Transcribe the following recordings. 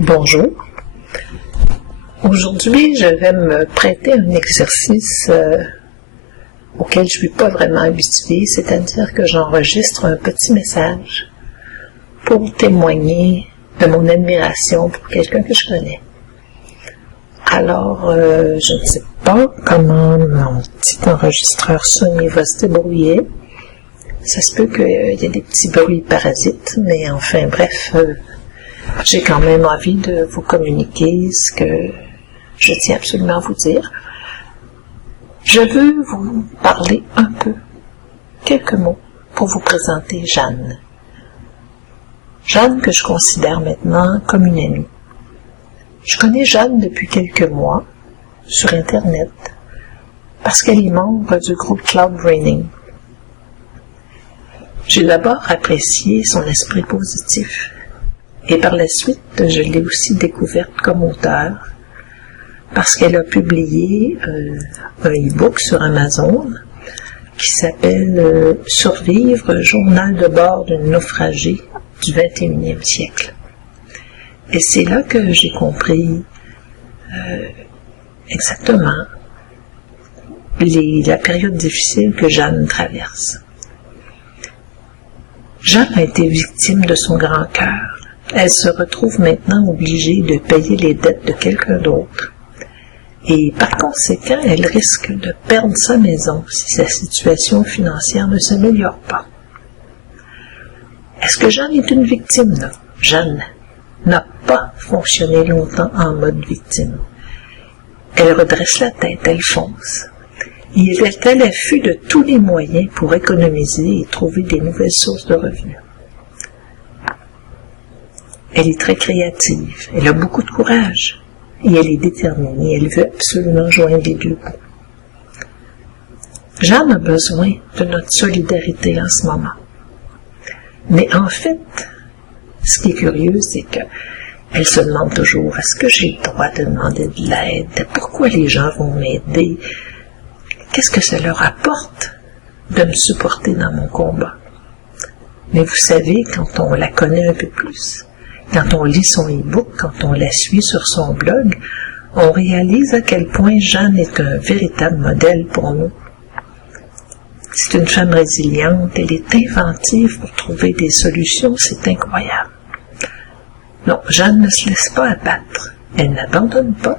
Bonjour. Aujourd'hui, je vais me prêter un exercice auquel je ne suis pas vraiment habituée, c'est-à-dire que j'enregistre un petit message pour témoigner de mon admiration pour quelqu'un que je connais. Alors, je ne sais pas comment mon petit enregistreur Sony va se débrouiller. Ça se peut qu'il y ait des petits bruits parasites, mais enfin, bref, j'ai quand même envie de vous communiquer ce que je tiens absolument à vous dire. Je veux vous parler un peu, quelques mots, pour vous présenter Jeanne. Jeanne que je considère maintenant comme une amie. Je connais Jeanne depuis quelques mois, sur Internet, parce qu'elle est membre du groupe Cloud Braining. J'ai d'abord apprécié son esprit positif, et par la suite, je l'ai aussi découverte comme auteure, parce qu'elle a publié un e-book sur Amazon qui s'appelle « Survivre, journal de bord d'une naufragée du 21e siècle ». Et c'est là que j'ai compris exactement la période difficile que Jeanne traverse. Jeanne a été victime de son grand cœur. Elle se retrouve maintenant obligée de payer les dettes de quelqu'un d'autre. Et par conséquent, elle risque de perdre sa maison si sa situation financière ne s'améliore pas. Est-ce que Jeanne est une victime? Non. Jeanne n'a pas fonctionné longtemps en mode victime. Elle redresse la tête, elle fonce. Et elle est à l'affût de tous les moyens pour économiser et trouver des nouvelles sources de revenus. Elle est très créative, elle a beaucoup de courage, et elle est déterminée, elle veut absolument joindre les deux bouts. Jeanne a besoin de notre solidarité en ce moment. Mais en fait, ce qui est curieux, c'est qu'elle se demande toujours, est-ce que j'ai le droit de demander de l'aide? Pourquoi les gens vont m'aider? Qu'est-ce que ça leur apporte de me supporter dans mon combat? Mais vous savez, quand on la connaît un peu plus, quand on lit son e-book, quand on la suit sur son blog, on réalise à quel point Jeanne est un véritable modèle pour nous. C'est une femme résiliente, elle est inventive pour trouver des solutions, c'est incroyable. Non, Jeanne ne se laisse pas abattre, elle n'abandonne pas,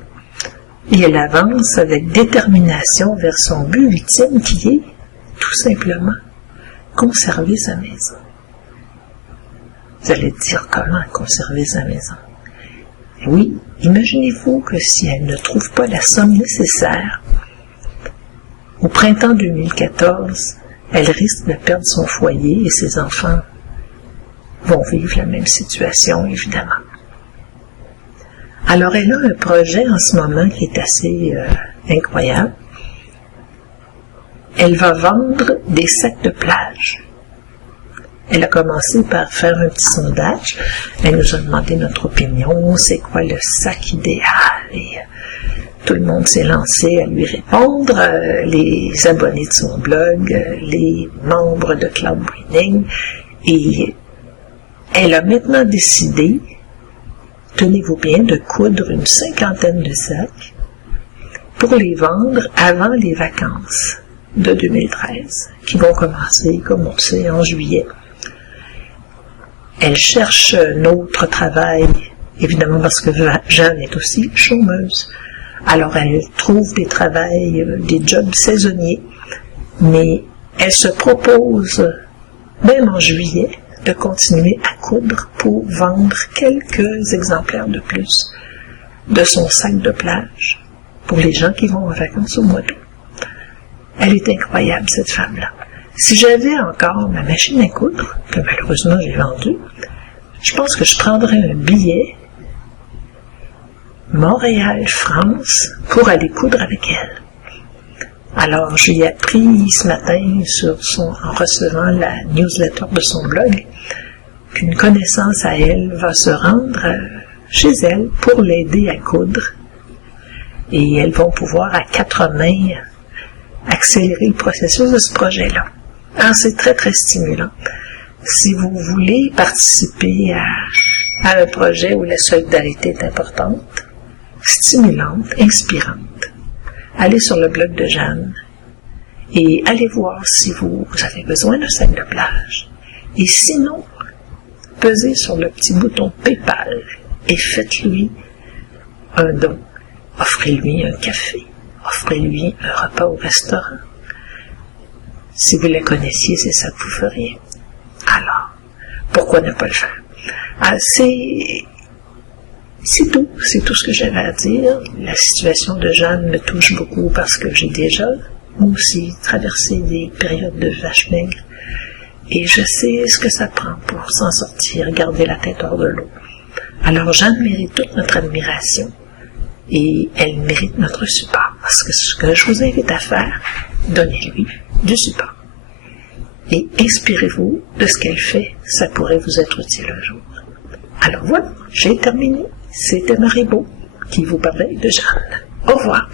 et elle avance avec détermination vers son but ultime qui est, tout simplement, conserver sa maison. Vous allez dire comment conserver sa maison. Oui, imaginez-vous que si elle ne trouve pas la somme nécessaire, au printemps 2014, elle risque de perdre son foyer et ses enfants vont vivre la même situation, évidemment. Alors, elle a un projet en ce moment qui est assez incroyable. Elle va vendre des sacs de plage. Elle a commencé par faire un petit sondage. Elle nous a demandé notre opinion, c'est quoi le sac idéal? Et tout le monde s'est lancé à lui répondre, les abonnés de son blog, les membres de Cloud Braining. Et elle a maintenant décidé, tenez-vous bien, de coudre une 50aine de sacs pour les vendre avant les vacances de 2013, qui vont commencer, comme on sait, en juillet. Elle cherche un autre travail, évidemment parce que Jeanne est aussi chômeuse. Alors elle trouve des travails, des jobs saisonniers, mais elle se propose, même en juillet, de continuer à coudre pour vendre quelques exemplaires de plus de son sac de plage pour les gens qui vont en vacances au mois d'août. Elle est incroyable, cette femme-là. Si j'avais encore ma machine à coudre, que malheureusement j'ai vendue, je pense que je prendrais un billet Montréal-France pour aller coudre avec elle. Alors, j'ai appris ce matin en recevant la newsletter de son blog qu'une connaissance à elle va se rendre chez elle pour l'aider à coudre. Et elles vont pouvoir à 4 mains accélérer le processus de ce projet-là. Alors, c'est très, très stimulant. Si vous voulez participer à un projet où la solidarité est importante, stimulante, inspirante. Allez sur le blog de Jeanne et allez voir si vous avez besoin d'un sac de plage. Et sinon, pesez sur le petit bouton PayPal et faites-lui un don. Offrez-lui un café. Offrez-lui un repas au restaurant. Si vous la connaissiez, c'est ça que vous feriez. Alors, pourquoi ne pas le faire? C'est tout ce que j'avais à dire. La situation de Jeanne me touche beaucoup parce que j'ai déjà, moi aussi, traversé des périodes de vache maigre et je sais ce que ça prend pour s'en sortir, garder la tête hors de l'eau. Alors Jeanne mérite toute notre admiration et elle mérite notre support parce que ce que je vous invite à faire, donnez-lui du support. Et inspirez-vous de ce qu'elle fait, ça pourrait vous être utile un jour. Alors voilà, j'ai terminé. C'était Marie-Beau qui vous parlait de Jeanne. Au revoir.